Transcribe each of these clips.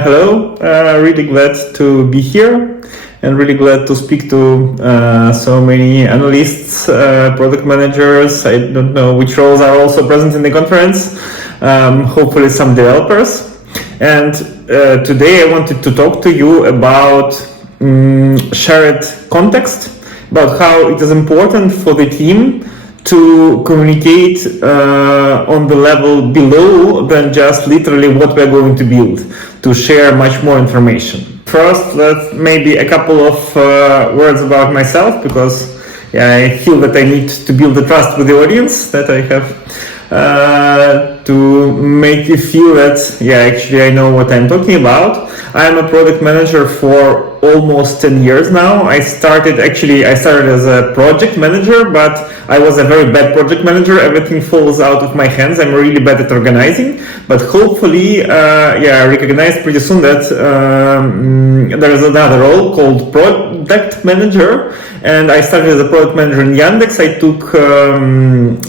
Hello, really glad to be here and really glad to speak to so many analysts, product managers. I don't know which roles are also present in the conference, hopefully some developers. And today I wanted to talk to you about shared context, about how it is important for the team to communicate on the level below than just literally what we're going to build, to share much more information. First, let's maybe a couple of words about myself, because I feel that I need to build the trust with the audience that I have to make you feel that, actually I know what I'm talking about. I'm a product manager for almost 10 years now. I started as a project manager, but I was a very bad project manager. Everything falls out of my hands. I'm really bad at organizing, but hopefully, I recognized pretty soon that there is another role called product manager, and I started as a product manager in Yandex. I took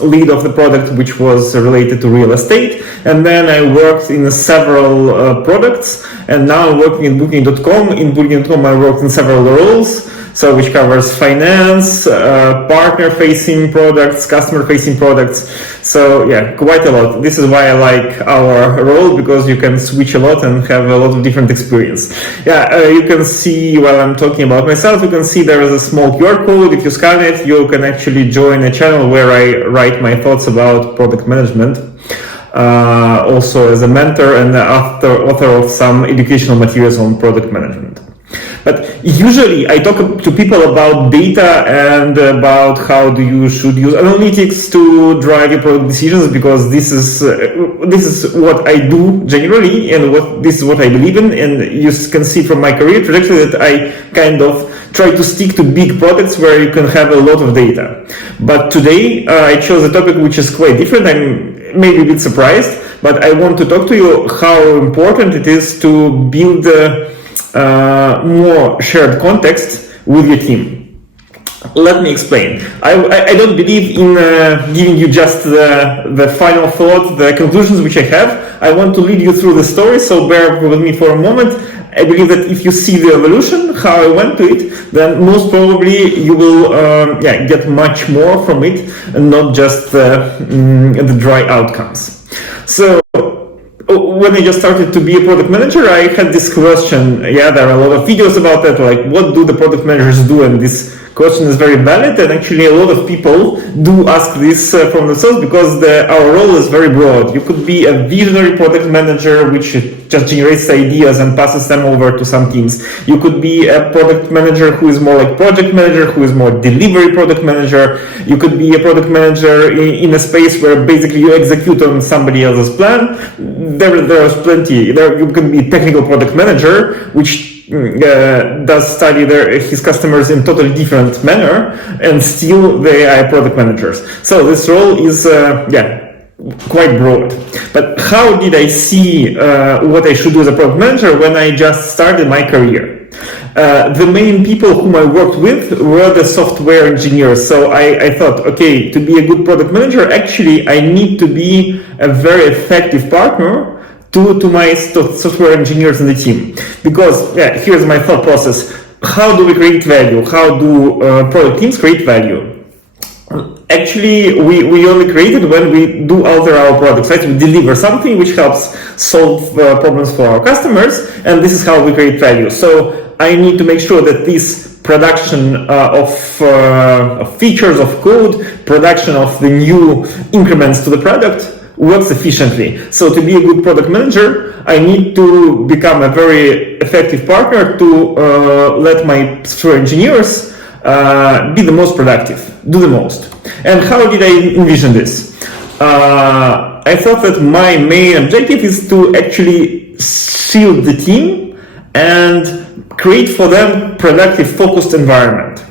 lead of the product which was related to real estate, and then I worked in several products, and now I'm working in Booking.com. In Booking.com I worked in several roles, so which covers finance, partner-facing products, customer-facing products. So quite a lot. This is why I like our role, because you can switch a lot and have a lot of different experience. You can see, while I'm talking about myself, you can see there is a small QR code. If you scan it, you can actually join a channel where I write my thoughts about product management. Also as a mentor and author of some educational materials on product management. But usually I talk to people about data and about how you should use analytics to drive your product decisions, because this is what I do generally, and this is what I believe in. And you can see from my career trajectory that I kind of try to stick to big products where you can have a lot of data. But today I chose a topic which is quite different. I'm maybe a bit surprised, but I want to talk to you how important it is to build more shared context with your team. Let me explain. I don't believe in giving you just the final thought, the conclusions which I have. I want to lead you through the story, so bear with me for a moment. I believe that if you see the evolution, how I went to it, then most probably you will get much more from it, and not just the dry outcomes. So when I just started to be a product manager, I had this question. There are a lot of videos about that, like what do the product managers do? And this question is very valid, and actually a lot of people do ask this from themselves, because our role is very broad. You could be a visionary product manager which just generates ideas and passes them over to some teams. You could be a product manager who is more like project manager, who is more delivery product manager. You could be a product manager in a space where basically you execute on somebody else's plan. There is plenty. You can be a technical product manager, which does study his customers in totally different manner, and still they are product managers. So this role is quite broad. But how did I see what I should do as a product manager when I just started my career? The main people whom I worked with were the software engineers. So I thought, okay, to be a good product manager, actually I need to be a very effective partner to my software engineers in the team. Because here's my thought process. How do we create value? How do product teams create value? Actually, we only create it when we do alter our products, right? We deliver something which helps solve problems for our customers, and this is how we create value. So I need to make sure that this production of features, of code, production of the new increments to the product works efficiently. So to be a good product manager, I need to become a very effective partner to let my software engineers be the most productive, do the most. And how did I envision this? I thought that my main objective is to actually shield the team and create for them productive, focused environment.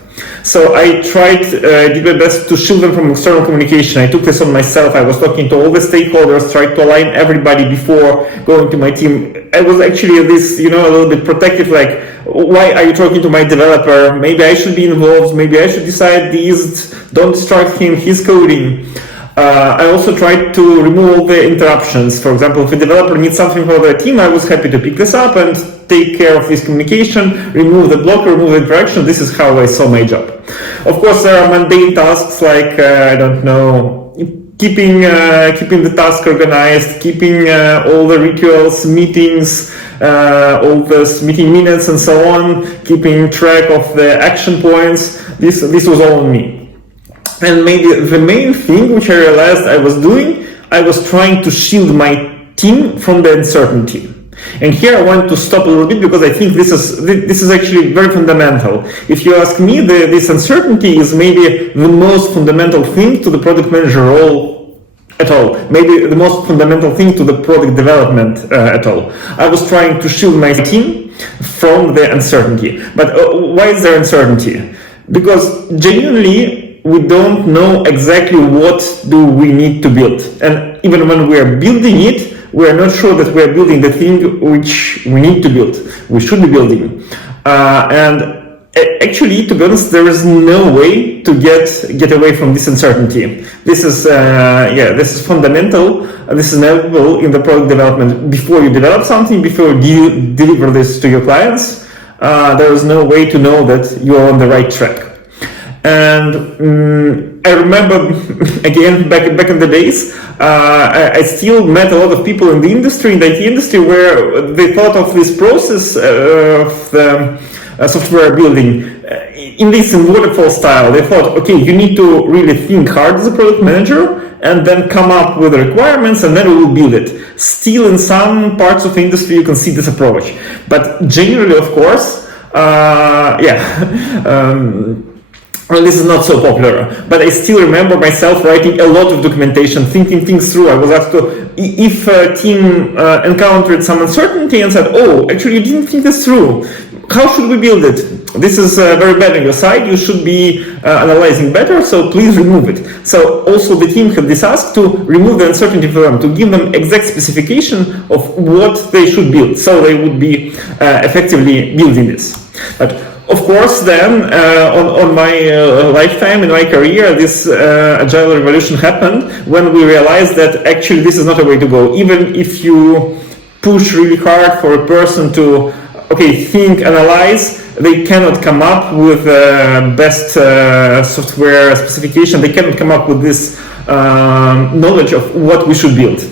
So I did my best to shield them from external communication. I took this on myself. I was talking to all the stakeholders, tried to align everybody before going to my team. I was actually a little bit protective, like, why are you talking to my developer? Maybe I should be involved. Maybe I should decide these. Don't distract him. He's coding. I also tried to remove all the interruptions. For example, if a developer needs something for their team, I was happy to pick this up and take care of this communication, remove the blocker, remove the interaction. This is how I saw my job. Of course, there are mundane tasks like, I don't know, keeping the task organized, keeping all the rituals, meetings, all the meeting minutes and so on, keeping track of the action points. This was all on me. And maybe the main thing which I realized I was doing, I was trying to shield my team from the uncertainty. And here I want to stop a little bit because I think this is actually very fundamental. If you ask me, this uncertainty is maybe the most fundamental thing to the product manager role at all. Maybe the most fundamental thing to the product development at all. I was trying to shield my team from the uncertainty. But why is there uncertainty? Because genuinely, we don't know exactly what do we need to build. And even when we are building it, we are not sure that we are building the thing which we need to build, we should be building. And actually, to be honest, there is no way to get away from this uncertainty. This is fundamental. This is inevitable in the product development. Before you develop something, before you deliver this to your clients, there is no way to know that you are on the right track. And I remember, again, back in the days, I still met a lot of people in the industry, in the IT industry, where they thought of this process of the software building in this waterfall style. They thought, okay, you need to really think hard as a product manager and then come up with the requirements and then we will build it. Still, in some parts of the industry, you can see this approach. But generally, of course, well, this is not so popular, but I still remember myself writing a lot of documentation, thinking things through. I was asked to, if a team encountered some uncertainty and said, oh, actually you didn't think this through, how should we build it? This is very bad on your side, you should be analyzing better, so please remove it. So also the team had this ask to remove the uncertainty for them, to give them exact specification of what they should build, so they would be effectively building this. But of course, then, on my lifetime, in my career, this agile revolution happened when we realized that actually this is not a way to go. Even if you push really hard for a person to, think, analyze, they cannot come up with best software specification. They cannot come up with this knowledge of what we should build.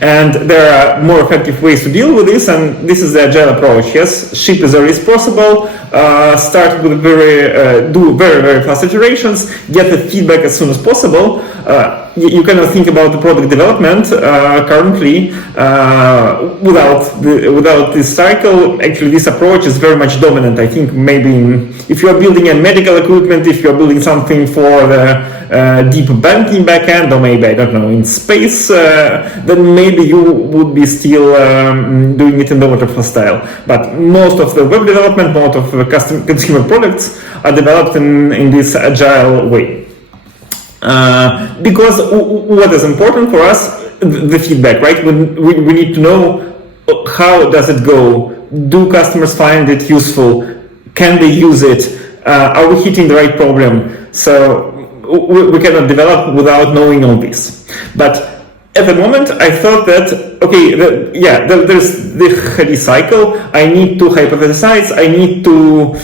And there are more effective ways to deal with this, and this is the agile approach. Yes, ship as early as possible, start with do very fast iterations, get the feedback as soon as possible. You cannot think about the product development currently without this cycle. Actually, this approach is very much dominant. I think maybe if you are building a medical equipment, if you are building something for the deep banking backend, or maybe, I don't know, in space, then maybe you would be still doing it in the waterfall style. But most of the web development, most of the consumer products are developed in this agile way. Because what is important for us, the feedback, right? We need to know how does it go? Do customers find it useful? Can they use it? Are we hitting the right problem? So we cannot develop without knowing all this. But at the moment, I thought that, there's the heady cycle. I need to hypothesize. I need to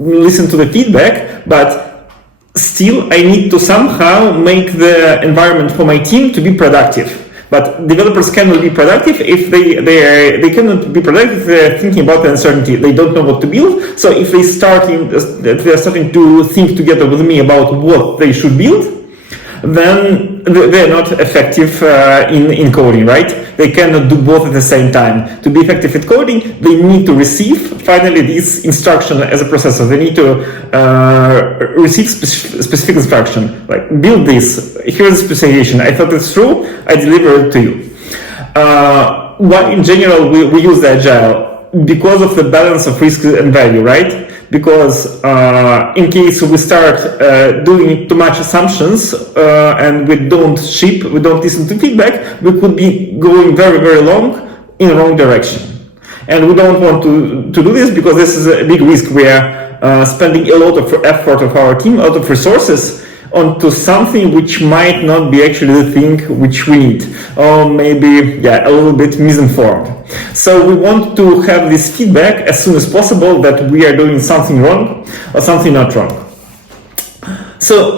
listen to the feedback, but still, I need to somehow make the environment for my team to be productive. But developers cannot be productive if they cannot be productive if they're thinking about the uncertainty. They don't know what to build. So if they're starting to think together with me about what they should build, then they're not effective in coding, right? They cannot do both at the same time. To be effective at coding, they need to receive finally this instruction as a processor. They need to receive specific instruction, like build this, here's the specification, I thought it's true, I deliver it to you. Why in general we use the agile? Because of the balance of risk and value, right? Because in case we start doing too much assumptions and we don't ship, we don't listen to feedback, we could be going very long in the wrong direction. And we don't want to do this because this is a big risk. We are spending a lot of effort of our team, a lot of resources onto something which might not be actually the thing which we need, or maybe a little bit misinformed. So we want to have this feedback as soon as possible that we are doing something wrong or something not wrong. So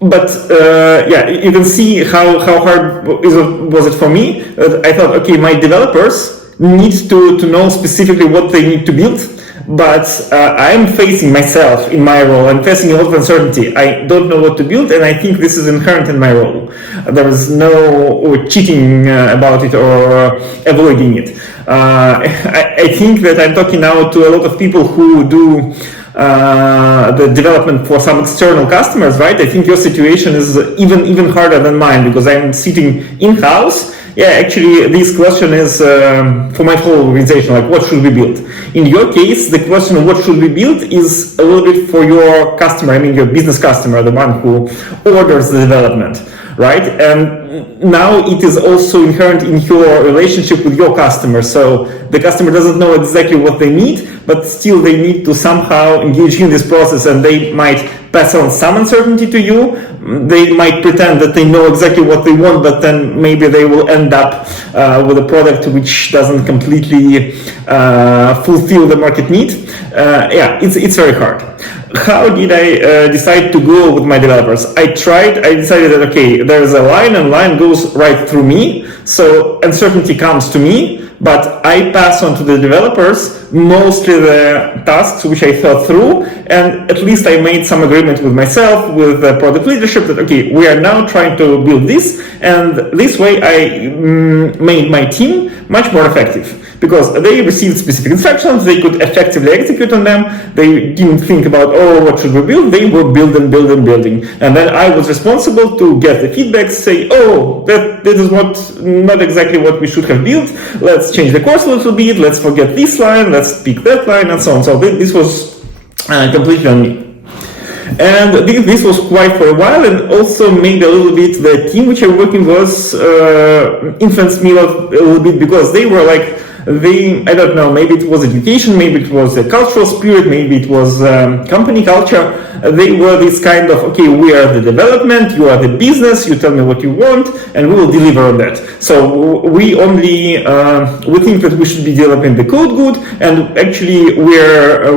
you can see how hard was it for me. I thought, okay, my developers need to know specifically what they need to build, but I'm facing myself in my role. I'm facing a lot of uncertainty. I don't know what to build, and I think this is inherent in my role. There is no cheating about it or avoiding it. I think that I'm talking now to a lot of people who do the development for some external customers, right? I think your situation is even harder than mine, because I'm sitting in-house. Actually, this question is for my whole organization, like what should we build? In your case, the question of what should we build is a little bit for your customer, I mean your business customer, the one who orders the development, right? And now it is also inherent in your relationship with your customer. So the customer doesn't know exactly what they need, but still they need to somehow engage in this process, and they might pass on some uncertainty to you. They might pretend that they know exactly what they want, but then maybe they will end up with a product which doesn't completely fulfill the market need. It's very hard. How did I decide to go with my developers? I decided that, okay, there is a line, and line goes right through me, so uncertainty comes to me, but I pass on to the developers mostly the tasks which I thought through, and at least I made some agreement with myself, with the product leadership, that okay, we are now trying to build this, and this way I made my team much more effective, because they received specific instructions, they could effectively execute on them, they didn't think about, oh, what should we build, they were building, and then I was responsible to get the feedback, say, oh, that is not exactly what we should have built, let's change the course a little bit, let's forget this line, let's pick that line, and so on. So this was completely on me. And this was quite for a while, and also maybe a little bit the team which I'm working with influenced me a little bit, because they were like, I don't know, maybe it was education, maybe it was a cultural spirit, maybe it was company culture. They were this kind of, okay, we are the development, you are the business, you tell me what you want, and we will deliver on that. So we think that we should be developing the code good, and actually we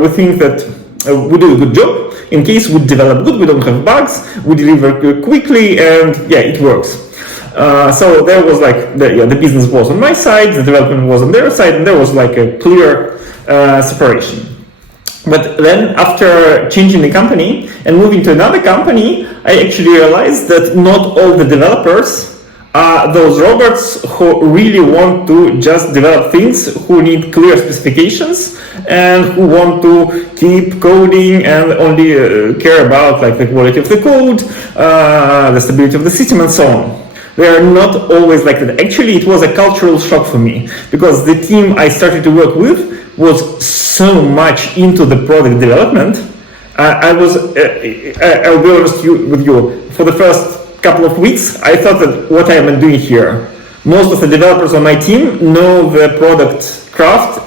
think that we do a good job. In case we develop good, we don't have bugs, we deliver quickly, and it works. So there was like, the business was on my side, the development was on their side, and there was like a clear separation. But then after changing the company and moving to another company, I actually realized that not all the developers are those robots who really want to just develop things, who need clear specifications, and who want to keep coding and only care about like the quality of the code, the stability of the system, and so on. They are not always like that. Actually, it was a cultural shock for me, because the team I started to work with was so much into the product development. I'll be honest with you, for the first couple of weeks, I thought that what I am doing here, most of the developers on my team know the product craft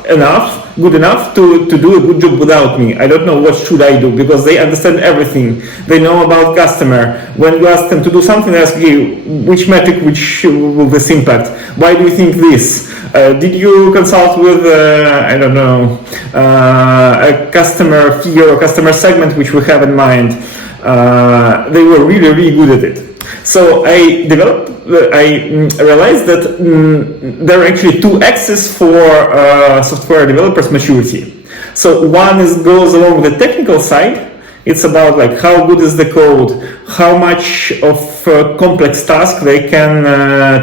good enough to do a good job without me. I don't know what should I do, because they understand everything. They know about customer. When you ask them to do something, they ask you, which metric, which will this impact? Why do you think this? Did you consult with, a customer figure or customer segment which we have in mind? They were really, really good at it. So I realized that there are actually two axes for software developers' maturity. So one goes along the technical side. It's about like how good is the code, how much of complex task they can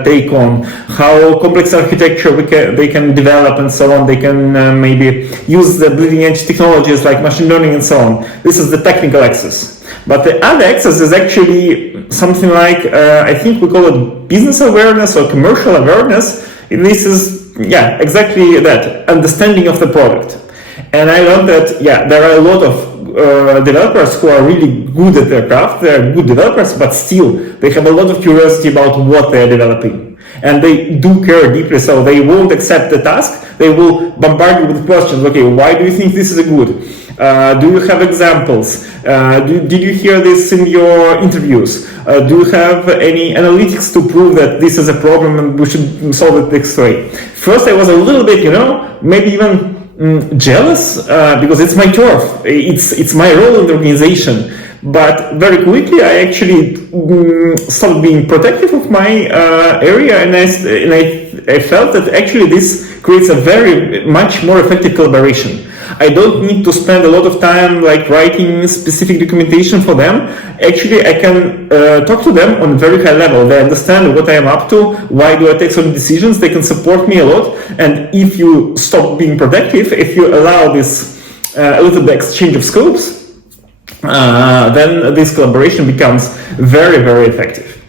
take on, how complex architecture they can develop, and so on. They can maybe use the bleeding edge technologies like machine learning and so on. This is the technical axis. But the other axis is actually something like, I think we call it business awareness or commercial awareness. This is, exactly that, understanding of the product. And I learned that, there are a lot of developers who are really good at their craft. They are good developers, but still they have a lot of curiosity about what they are developing. and they do care deeply, so they won't accept the task. They will bombard you with questions. Okay, why do you think this is a good? Do you have examples? Did you hear this in your interviews? Do you have any analytics to prove that this is a problem and we should solve it this way? First, I was a little bit, maybe even jealous because it's my turf. It's my role in the organization. But very quickly, I actually started being protective of my area, and I felt that actually this creates a very much more effective collaboration. I don't need to spend a lot of time like writing specific documentation for them. Actually, I can talk to them on a very high level. They understand what I am up to, why do I take certain decisions, they can support me a lot. And if you stop being protective, if you allow this a little bit exchange of scopes, then this collaboration becomes very, very effective.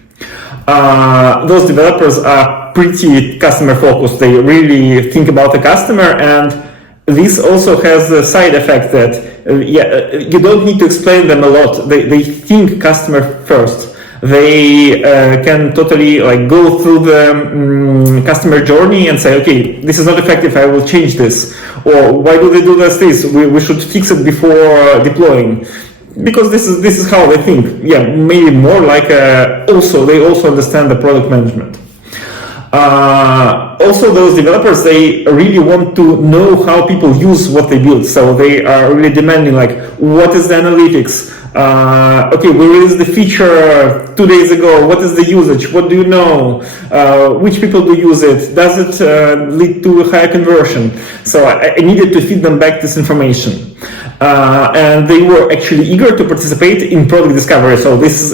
Those developers are pretty customer focused. They really think about the customer, and this also has the side effect that you don't need to explain them a lot. They think customer first. They can totally like go through the customer journey and say, okay, this is not effective, I will change this. Or why do they do this? We should fix it before deploying. Because this is how they think. Yeah, maybe more like they also understand the product management. Also, those developers, they really want to know how people use what they build. So they are really demanding, like, what is the analytics? Okay, we released the feature 2 days ago. What is the usage? What do you know? Which people do use it? Does it lead to higher conversion? So I needed to feed them back this information. And they were actually eager to participate in product discovery. So this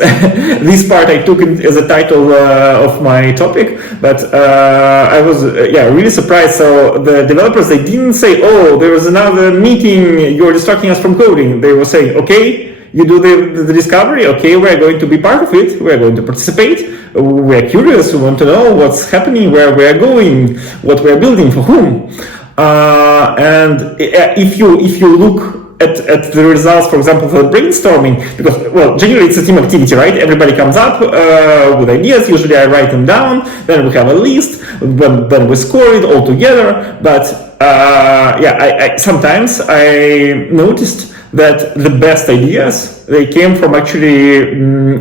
part I took as a title of my topic, but I was really surprised. So the developers, they didn't say, oh, there is another meeting, you're distracting us from coding. They were saying, okay, you do the discovery, okay, we're going to be part of it, we're going to participate, we're curious, we want to know what's happening, where we're going, what we're building, for whom. And if you look at the results, for example, for brainstorming, because, well, generally it's a team activity, right? Everybody comes up with ideas. Usually I write them down, then we have a list, then we score it all together. But I sometimes I noticed that the best ideas, they came from actually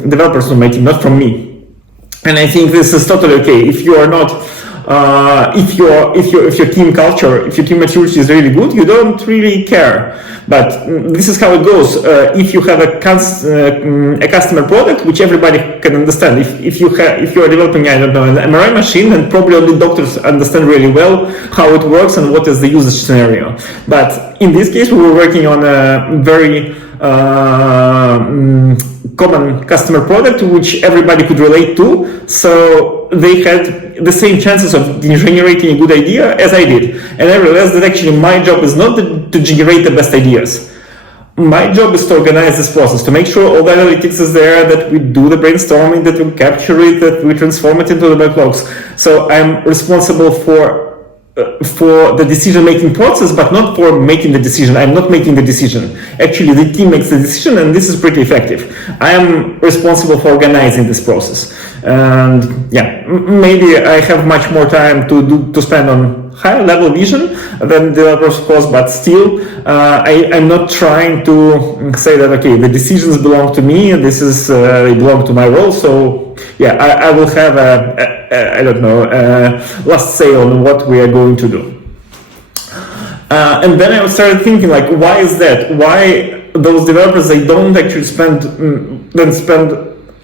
developers on my team, not from me. And I think this is totally okay. If you are not if your team culture, if your team maturity is really good, you don't really care. But this is how it goes. If you have a customer product which everybody can understand, if you are developing, I don't know, an MRI machine, then probably only doctors understand really well how it works and what is the usage scenario. But in this case, we were working on a very common customer product which everybody could relate to, so they had the same chances of generating a good idea as I did. And I realized that actually my job is not to generate the best ideas. My job is to organize this process, to make sure all the analytics is there, that we do the brainstorming, that we capture it, that we transform it into the backlogs. So I'm responsible for the decision-making process, but not for making the decision. I'm not making the decision. Actually, the team makes the decision, and this is pretty effective. I am responsible for organizing this process. And yeah, maybe I have much more time to spend on higher level vision than developers, of course, but still, I'm not trying to say that, okay, the decisions belong to me, and they belong to my role, so yeah, I will have last say on what we are going to do. And then I started thinking, like, why is that? Why those developers, they don't actually spend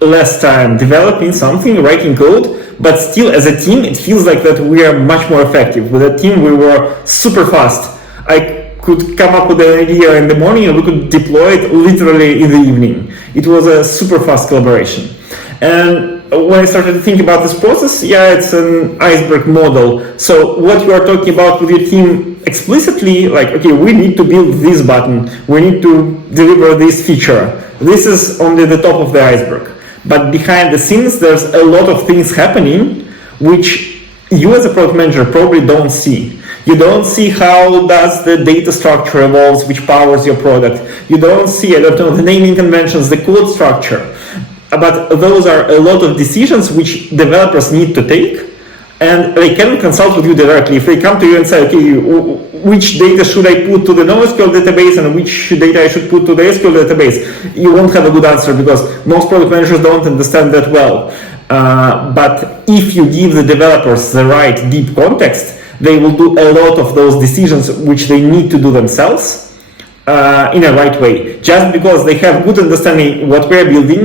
less time developing something, writing code, but still as a team, it feels like that we are much more effective. With a team, we were super fast. I could come up with an idea in the morning and we could deploy it literally in the evening. It was a super fast collaboration. And when I started to think about this process, it's an iceberg model. So what you are talking about with your team explicitly, like, okay, we need to build this button, we need to deliver this feature. This is only the top of the iceberg. But behind the scenes, there's a lot of things happening which you as a product manager probably don't see. You don't see how does the data structure evolves, which powers your product. You don't see, the naming conventions, the code structure. But those are a lot of decisions which developers need to take and they can consult with you directly. If they come to you and say, okay, which data should I put to the NoSQL database and which data I should put to the SQL database, you won't have a good answer because most product managers don't understand that well. But if you give the developers the right deep context, they will do a lot of those decisions which they need to do themselves in a right way. Just because they have good understanding what we're building,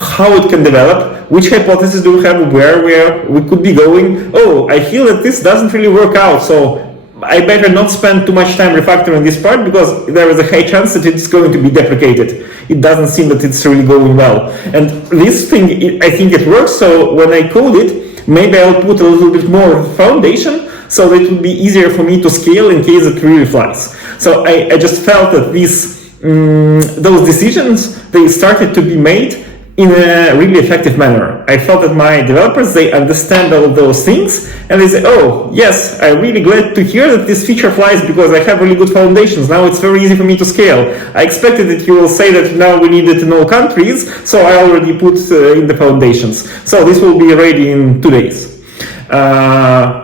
how it can develop, which hypothesis do we have, where we could be going. Oh, I feel that this doesn't really work out, so I better not spend too much time refactoring this part because there is a high chance that it's going to be deprecated. It doesn't seem that it's really going well. And this thing, I think it works, so when I code it, maybe I'll put a little bit more foundation so that it will be easier for me to scale in case it really flies. So I just felt that those decisions, they started to be made in a really effective manner. I felt that my developers, they understand all of those things and they say, oh, yes, I'm really glad to hear that this feature flies because I have really good foundations. Now it's very easy for me to scale. I expected that you will say that now we need it in all countries, so I already put in the foundations. So this will be ready in 2 days. I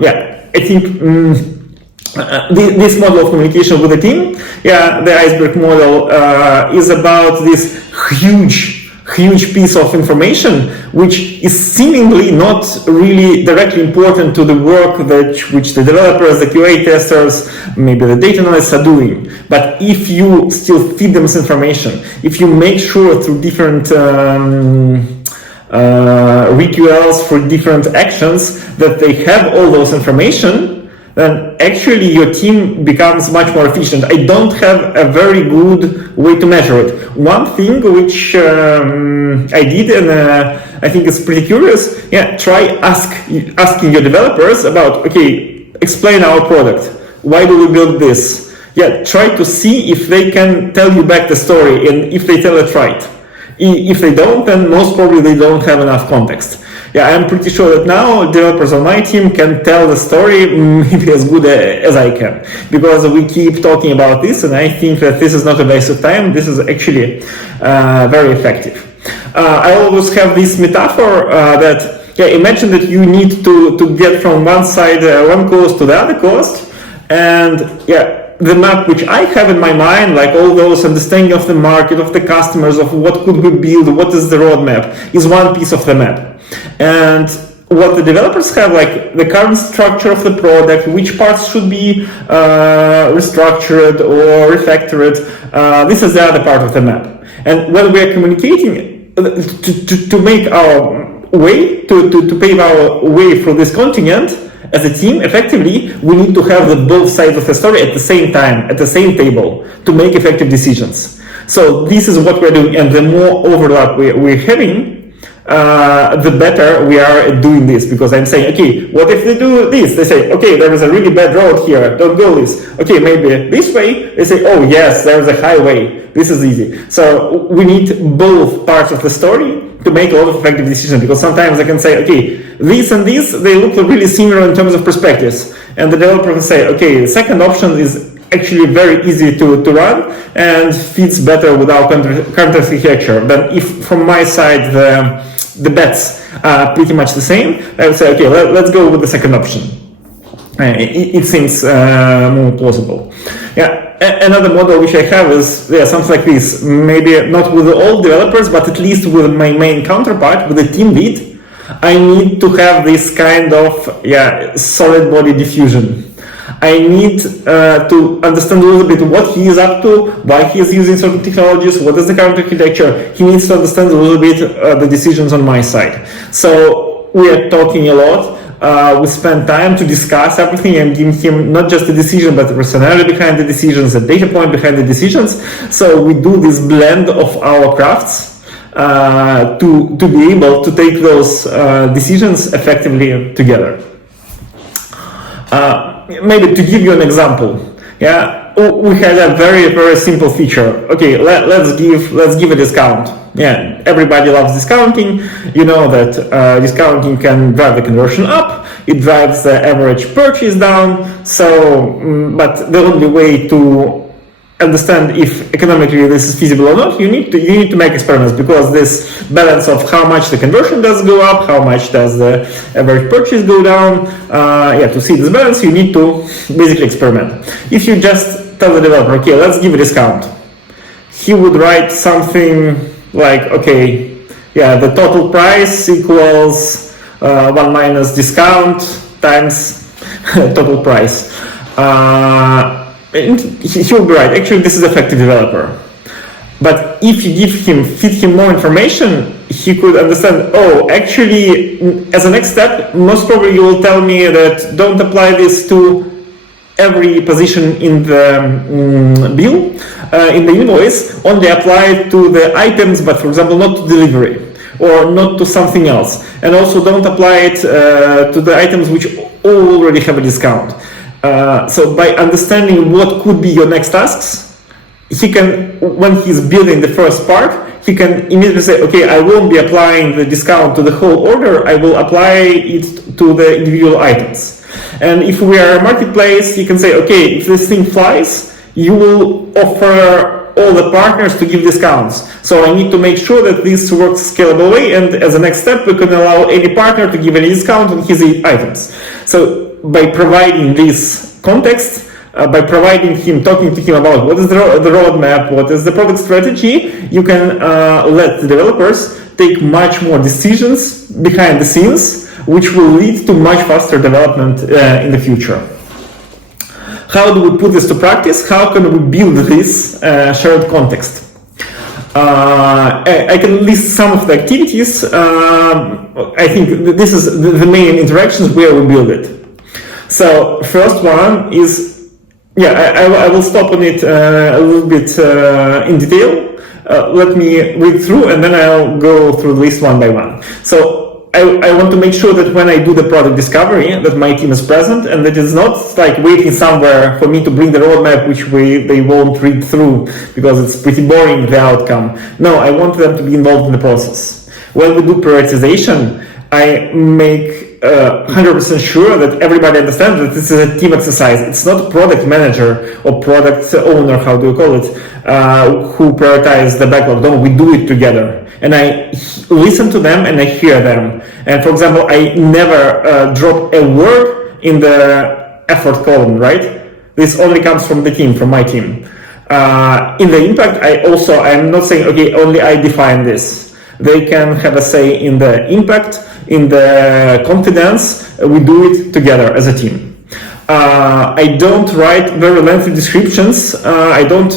think this model of communication with the team, the iceberg model, is about this huge piece of information which is seemingly not really directly important to the work which the developers, the QA testers, maybe the data analysts are doing. But if you still feed them this information, if you make sure through different rituals for different actions that they have all those information, then actually your team becomes much more efficient. I don't have a very good way to measure it. One thing which I did, and I think it's pretty curious, try asking your developers about, okay, explain our product. Why do we build this? Try to see if they can tell you back the story and if they tell it right. If they don't, then most probably they don't have enough context. I'm pretty sure that now developers on my team can tell the story maybe as good as I can, because we keep talking about this, and I think that this is not a waste of time. This is actually very effective. I always have this metaphor that imagine that you need to get from one side, one coast to the other coast, and the map which I have in my mind, like all those understanding of the market, of the customers, of what could we build, what is the roadmap, is one piece of the map. And what the developers have, like the current structure of the product, which parts should be restructured or refactored, this is the other part of the map. And when we are communicating to make our way, to pave our way through this continent, as a team, effectively, we need to have both sides of the story at the same time, at the same table, to make effective decisions. So this is what we're doing, and the more overlap we're having, the better we are at doing this. Because I'm saying, okay, what if they do this? They say, okay, there is a really bad road here, don't go this. Okay, maybe this way. They say, oh yes, there is a highway, this is easy. So we need both parts of the story to make a lot of effective decisions, because sometimes I can say, okay, this and this, they look really similar in terms of perspectives. And the developer can say, okay, the second option is actually very easy to run and fits better with our current architecture. But if from my side the bets are pretty much the same, I would say, okay, let's go with the second option. It seems more plausible. Another model which I have is something like this. Maybe not with all developers, but at least with my main counterpart, with the team lead. I need to have this kind of solid body diffusion. I need to understand a little bit what he is up to, why he is using certain technologies, what is the current architecture. He needs to understand a little bit the decisions on my side. So we are talking a lot. We spend time to discuss everything and give him not just the decision, but the rationale behind the decisions, the data point behind the decisions. So we do this blend of our crafts to be able to take those decisions effectively together. Maybe to give you an example, we had a very simple feature. Okay, let's give a discount. Everybody loves discounting. You know that discounting can drive the conversion up. It drives the average purchase down. So, but the only way to understand if economically this is feasible or not, you need to make experiments, because this balance of how much the conversion does go up, how much does the average purchase go down, to see this balance, you need to basically experiment. If you just tell the developer, okay, let's give a discount, he would write something like, okay, the total price equals 1 minus discount times total price. He will be right. Actually, this is effective developer. But if you feed him more information, he could understand, oh, actually, as a next step, most probably you will tell me that don't apply this to every position in the bill, in the invoice, only apply it to the items, but for example, not to delivery, or not to something else. And also don't apply it to the items which already have a discount. So by understanding what could be your next tasks, he can, when he's building the first part, he can immediately say, okay, I won't be applying the discount to the whole order, I will apply it to the individual items. And if we are a marketplace, you can say, okay, if this thing flies, you will offer all the partners to give discounts. So I need to make sure that this works scalable way, and as a next step, we can allow any partner to give any discount on his items. So by providing this context, by providing him, talking to him about what is the roadmap, what is the product strategy, you can let the developers take much more decisions behind the scenes, which will lead to much faster development in the future. How do we put this to practice? How can we build this shared context? I can list some of the activities. I think this is the main interactions where we build it. So first one is, I will stop on it a little bit in detail. Let me read through and then I'll go through the list one by one. So I want to make sure that when I do the product discovery, that my team is present and that it's not like waiting somewhere for me to bring the roadmap, which they won't read through because it's pretty boring, the outcome. No, I want them to be involved in the process. When we do prioritization, I make 100% sure that everybody understands that this is a team exercise. It's not product manager or product owner, how do you call it, who prioritize the backlog. No, we do it together. And I listen to them and I hear them. And for example, I never drop a word in the effort column, right? This only comes from the team, from my team. In the impact, I'm not saying, okay, only I define this. They can have a say in the impact, in the confidence. We do it together as a team. I don't write very lengthy descriptions. I don't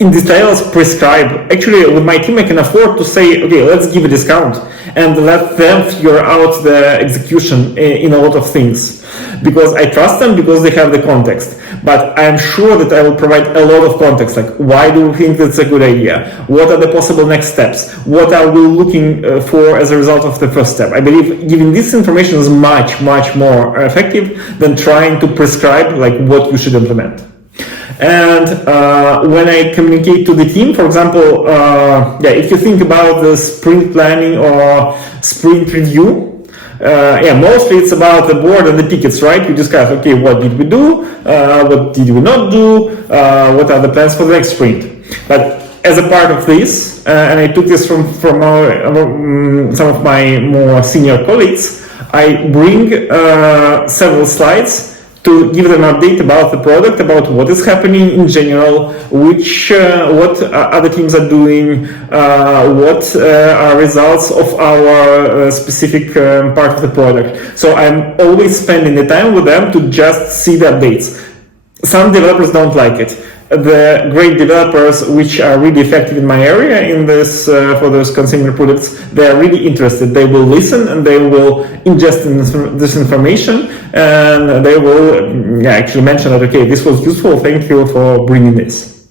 in details prescribe. Actually, with my team, I can afford to say, okay, let's give a discount and let them figure out the execution in a lot of things. Because I trust them, because they have the context. But I'm sure that I will provide a lot of context, like why do we think that's a good idea? What are the possible next steps? What are we looking for as a result of the first step? I believe giving this information is much, much more effective than trying to prescribe like what you should implement. And when I communicate to the team, for example, if you think about the sprint planning or sprint review, mostly it's about the board and the tickets, right? You discuss, okay, what did we do? What did we not do? What are the plans for the next sprint? But as a part of this, and I took this from some of my more senior colleagues, I bring several slides to give them an update about the product, about what is happening in general, what other teams are doing, what are results of our specific part of the product. So I'm always spending the time with them to just see the updates. Some developers don't like it. The great developers, which are really effective in my area in this for those consumer products, they are really interested. They will listen and they will ingest this information, and they will actually mention that, okay, this was useful, thank you for bringing this.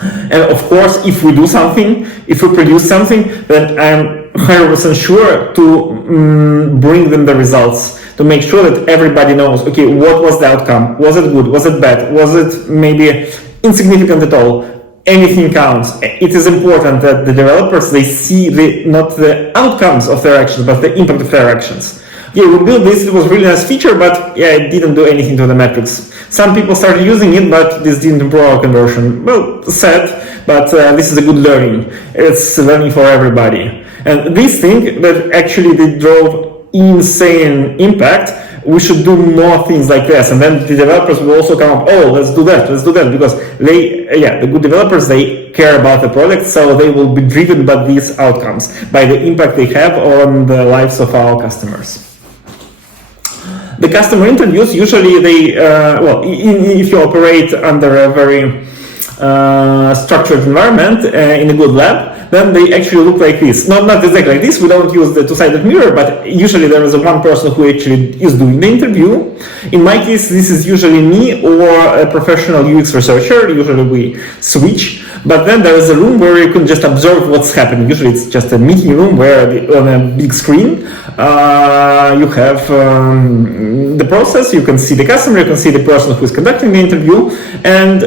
And of course, if we do something, if we produce something, then I'm 100% sure to bring them the results, to make sure that everybody knows, okay, what was the outcome? Was it good? Was it bad? Was it maybe insignificant at all? Anything counts. It is important that the developers, they see not the outcomes of their actions, but the impact of their actions. Yeah, we built this, it was a really nice feature, but it didn't do anything to the metrics. Some people started using it, but this didn't improve our conversion. Well, sad, but this is a good learning. It's learning for everybody. And this thing that actually they drove insane impact, we should do more things like this, and then the developers will also come up, oh, let's do that, because the good developers, they care about the product, so they will be driven by these outcomes, by the impact they have on the lives of our customers. The customer interviews, usually they, if you operate under a very structured environment in a good lab, then they actually look like this. Not exactly like this, we don't use the two-sided mirror, but usually there is one person who actually is doing the interview. In my case, this is usually me or a professional UX researcher, usually we switch, but then there is a room where you can just observe what's happening. Usually it's just a meeting room where on a big screen you have the process, you can see the customer, you can see the person who is conducting the interview, and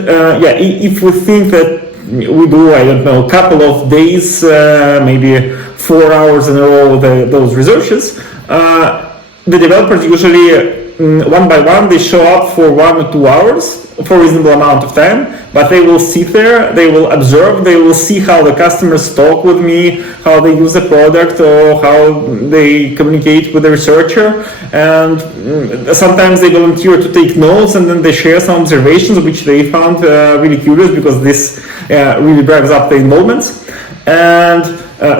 if we think that we do, I don't know, a couple of days, maybe 4 hours in a row, those researches, the developers usually, one by one, they show up for 1 or 2 hours for a reasonable amount of time, but they will sit there, they will observe, they will see how the customers talk with me, how they use the product, or how they communicate with the researcher, and sometimes they volunteer to take notes, and then they share some observations which they found really curious, because this really drives up the involvements. And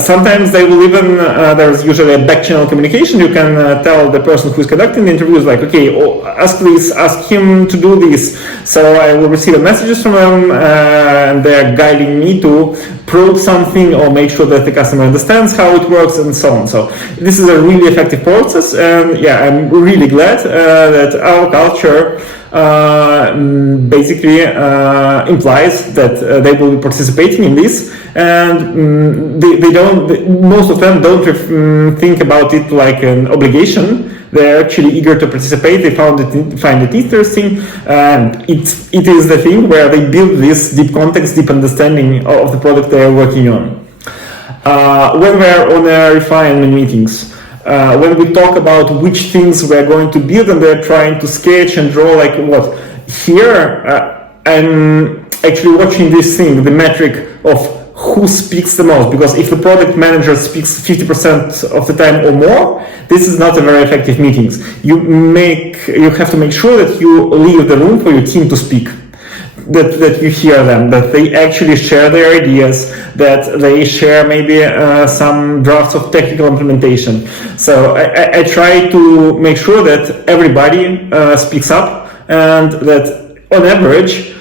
sometimes they will even, there's usually a back channel communication. You can tell the person who's conducting the interviews, like, okay, ask this, ask him to do this. So I will receive messages from them, and they're guiding me to probe something or make sure that the customer understands how it works and so on. So this is a really effective process, and yeah, I'm really glad that our culture basically implies that they will be participating in this, and most of them don't think about it like an obligation. They're actually eager to participate. They find it interesting, and it is the thing where they build this deep context, deep understanding of the product they are working on. When we're on refinement meetings, when we talk about which things we're going to build, and they're trying to sketch and draw like what, here I'm actually watching this thing, the metric of who speaks the most, because if the product manager speaks 50% of the time or more, this is not a very effective meetings. You have to make sure that you leave the room for your team to speak, that you hear them, that they actually share their ideas, that they share maybe some drafts of technical implementation. So I try to make sure that everybody speaks up, and that on average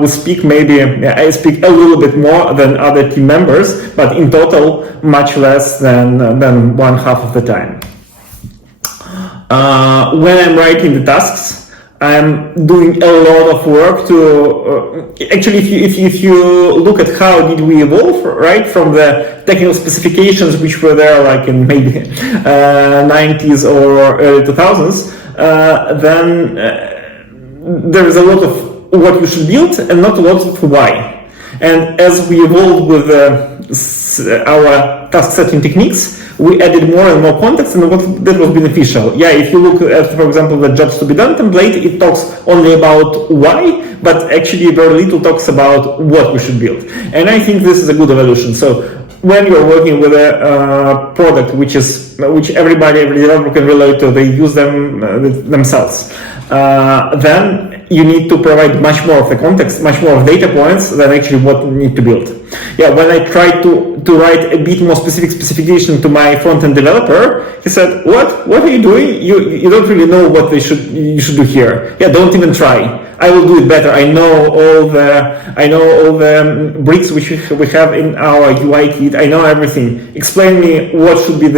we speak I speak a little bit more than other team members, but in total much less than 1/2 of the time. When I'm writing the tasks, I'm doing a lot of work to actually, if you look at how did we evolve, right, from the technical specifications which were there like in maybe 90s or early 2000s, then there is a lot of what you should build and not a lot of why. And as we evolved with our task setting techniques, we added more and more context, and that was beneficial. Yeah, if you look at, for example, the jobs to be done template, it talks only about why, but actually very little talks about what we should build. And I think this is a good evolution. So when you're working with a product which every developer can relate to, they use them themselves, then you need to provide much more of the context, much more of data points than actually what you need to build. Yeah, when I tried to write a bit more specification to my front-end developer, he said, "What are you doing? You don't really know what you should do here. Yeah, don't even try. I will do it better. I know all the bricks which we have in our UI kit. I know everything. Explain me what should be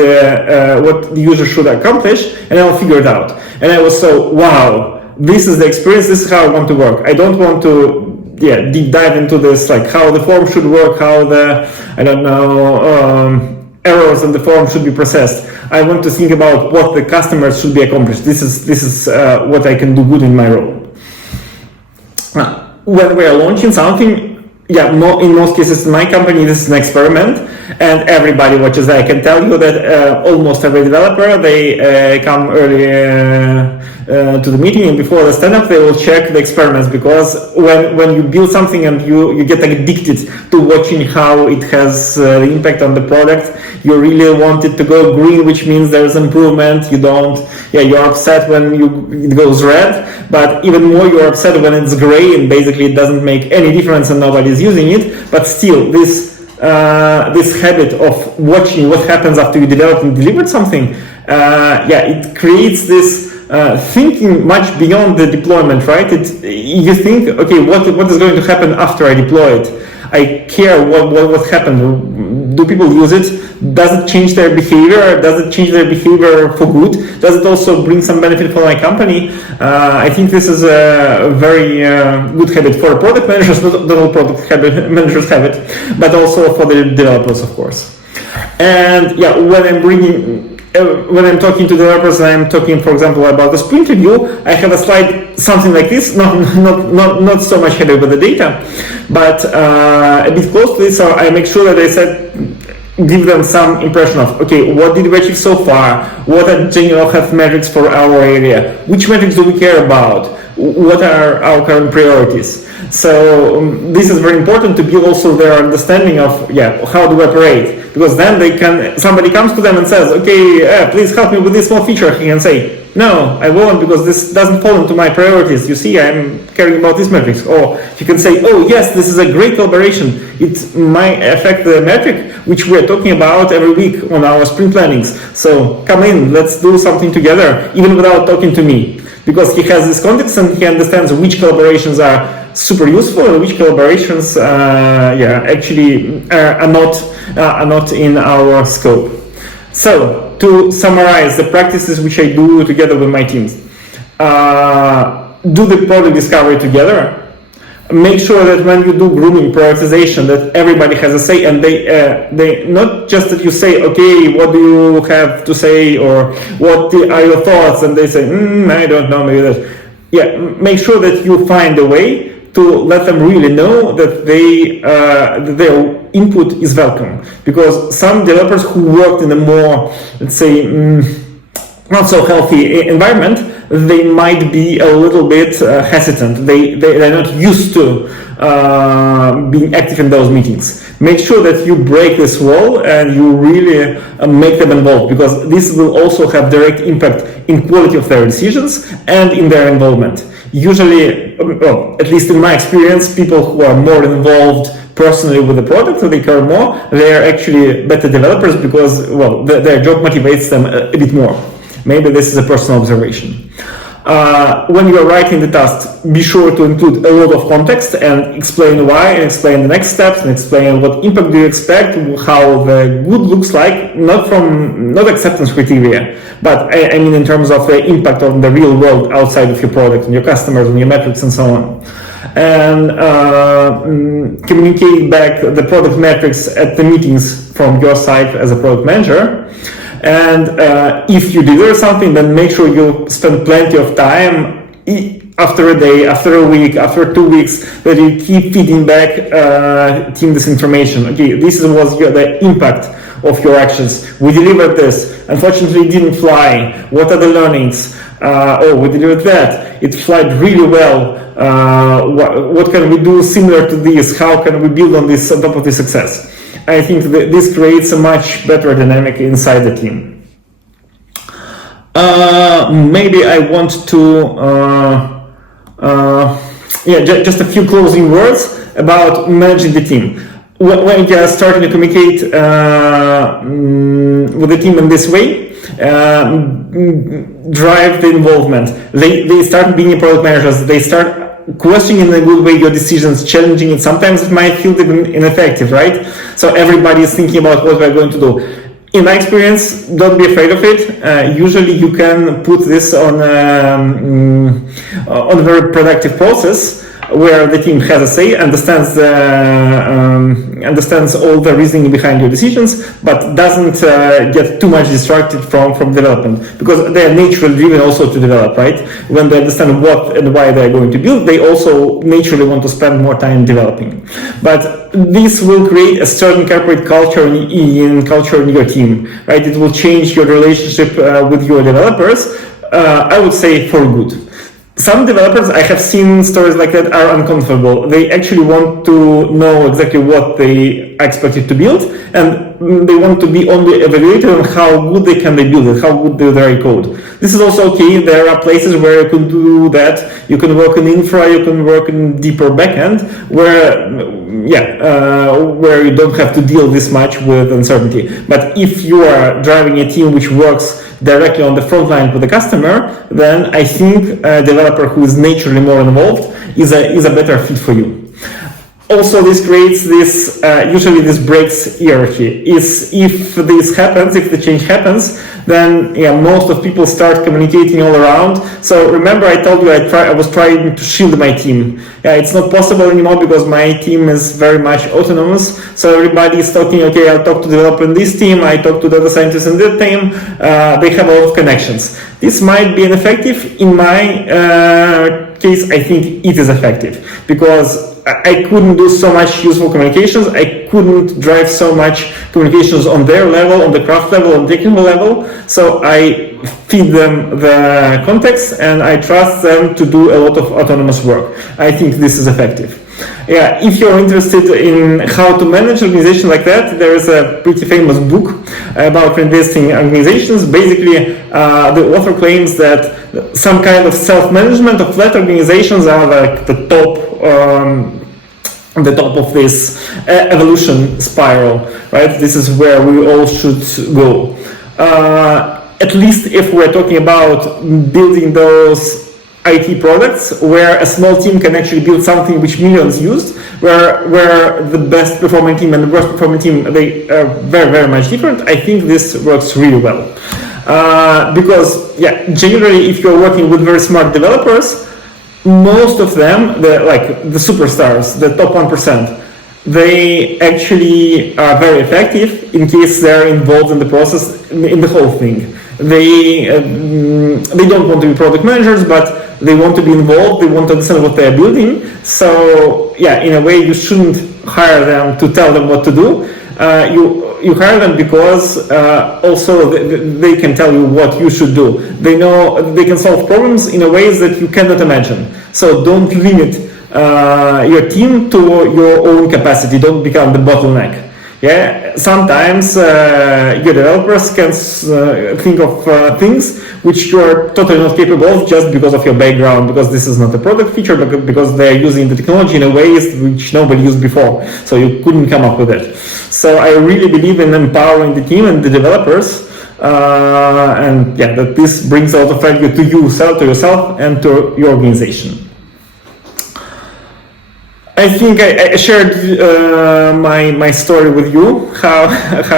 what the user should accomplish, and I'll figure it out." And I was so, wow. This is the experience, this is how I want to work. I don't want to deep dive into this, like how the form should work, how the, errors in the form should be processed. I want to think about what the customers should be accomplished. This is what I can do good in my role. When we are launching something, in most cases in my company, this is an experiment, and everybody watches that. I can tell you that almost every developer, they come early to the meeting, and before the stand-up they will check the experiments, because when you build something and you get addicted to watching how it has the impact on the product, you really want it to go green, which means there's improvement. You're upset when it goes red, but even more you're upset when it's gray and basically it doesn't make any difference and nobody's using it. But still, this habit of watching what happens after you develop and delivered something, it creates this thinking much beyond the deployment, right? You think, okay, what is going to happen after I deploy it? I care what happened. Do people use it? Does it change their behavior? Does it change their behavior for good? Does it also bring some benefit for my company? I think this is a very good habit for product managers. Not all product managers have it, but also for the developers, of course. And when I'm talking to developers, I'm talking, for example, about the sprint review, I have a slide, something like this, not so much heavy with the data, but a bit close to this, so I make sure that give them some impression of, okay, what did we achieve so far? What are general health metrics for our area? Which metrics do we care about? What are our current priorities? So this is very important to build also their understanding of how do we operate, because then somebody comes to them and says, okay, please help me with this small feature. He can say, no, I won't, because this doesn't fall into my priorities. You see, I'm caring about these metrics. Or you can say, oh yes, this is a great collaboration. It might affect the metric which we're talking about every week on our sprint plannings. So come in, let's do something together, even without talking to me, because he has this context and he understands which collaborations are super useful and which collaborations actually are not in our scope. So to summarize the practices which I do together with my teams, do the product discovery together. Make sure that when you do grooming prioritization, that everybody has a say, and they not just that you say, okay, what do you have to say, or what are your thoughts, and they say, I don't know, maybe that. Make sure that you find a way to let them really know that their input is welcome, because some developers who worked in a more, let's say, not so healthy environment, they might be a little bit hesitant. They're not used to being active in those meetings. Make sure that you break this wall and you really make them involved, because this will also have direct impact in quality of their decisions and in their involvement. Usually, at least in my experience, people who are more involved personally with the product, so they care more, they are actually better developers, because, their job motivates them a bit more. Maybe this is a personal observation. When you are writing the task, be sure to include a lot of context and explain why, and explain the next steps, and explain what impact do you expect, how the good looks like, not acceptance criteria, but I mean in terms of the impact on the real world outside of your product, and your customers, and your metrics, and so on. And communicate back the product metrics at the meetings from your side as a product manager. And if you deliver something, then make sure you spend plenty of time after a day, after a week, after 2 weeks, that you keep feeding back team this information. Okay, this was the impact of your actions. We delivered this. Unfortunately, it didn't fly. What are the learnings? We delivered that. It flied really well. What can we do similar to this? How can we build on this, on top of this success? I think that this creates a much better dynamic inside the team. Maybe I want to, just a few closing words about managing the team. When you are starting to communicate with the team in this way, drive the involvement. They start being product managers. They start questioning in a good way your decisions, challenging it. Sometimes it might feel even ineffective, right? So everybody is thinking about what we're going to do. In my experience, don't be afraid of it. Usually you can put this on a very productive process where the team has a say, understands all the reasoning behind your decisions, but doesn't get too much distracted from development, because they are naturally driven also to develop, right? When they understand what and why they are going to build, they also naturally want to spend more time developing. But this will create a certain corporate culture in your team, right? It will change your relationship with your developers. I would say for good. Some developers, I have seen stories like that, are uncomfortable. They actually want to know exactly what they are expected to build, and they want to be only evaluated on how good they can build it, how good they write code. This is also okay. There are places where you can do that. You can work in infra, you can work in deeper backend, where you don't have to deal this much with uncertainty. But if you are driving a team which works directly on the front line with the customer, then I think a developer who is naturally more involved is a better fit for you. Also, this creates this, usually this breaks hierarchy. If this happens, if the change happens, then most of people start communicating all around. So remember, I told you I was trying to shield my team. It's not possible anymore because my team is very much autonomous. So everybody is talking, okay, I'll talk to developer in this team, I talk to data scientists in that team. They have a lot of connections. This might be ineffective. In my case, I think it is effective because I couldn't do so much useful communications. I couldn't drive so much communications on their level, on the craft level, on technical level. So I feed them the context and I trust them to do a lot of autonomous work. I think this is effective. If you're interested in how to manage an organization like that, there is a pretty famous book about investing organizations. Basically, the author claims that some kind of self-management of flat organizations are like the top of this evolution spiral, right? This is where we all should go. At least if we're talking about building those IT products where a small team can actually build something which millions used, where the best performing team and the worst performing team, they are very, very much different. I think this works really well. Because generally if you're working with very smart developers, most of them, the superstars, the top 1%, they actually are very effective in case they're involved in the process, in the whole thing. They don't want to be product managers, but they want to be involved, they want to understand what they're building. So in a way you shouldn't hire them to tell them what to do. You hire them because also they can tell you what you should do. They know they can solve problems in a ways that you cannot imagine. So don't limit your team to your own capacity. Don't become the bottleneck. Sometimes your developers can think of things which you are totally not capable of just because of your background, because this is not a product feature, but because they're using the technology in a ways which nobody used before. So you couldn't come up with it. So I really believe in empowering the team and the developers, and that this brings a lot of value to yourself and to your organization. I think I shared my story with you, how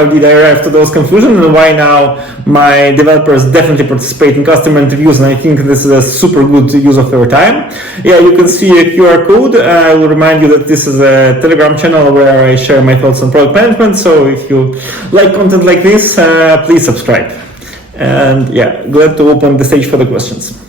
did I arrive to those conclusions and why now my developers definitely participate in customer interviews, and I think this is a super good use of their time. You can see a QR code. I will remind you that this is a Telegram channel where I share my thoughts on product management, so if you like content like this, please subscribe. And glad to open the stage for the questions.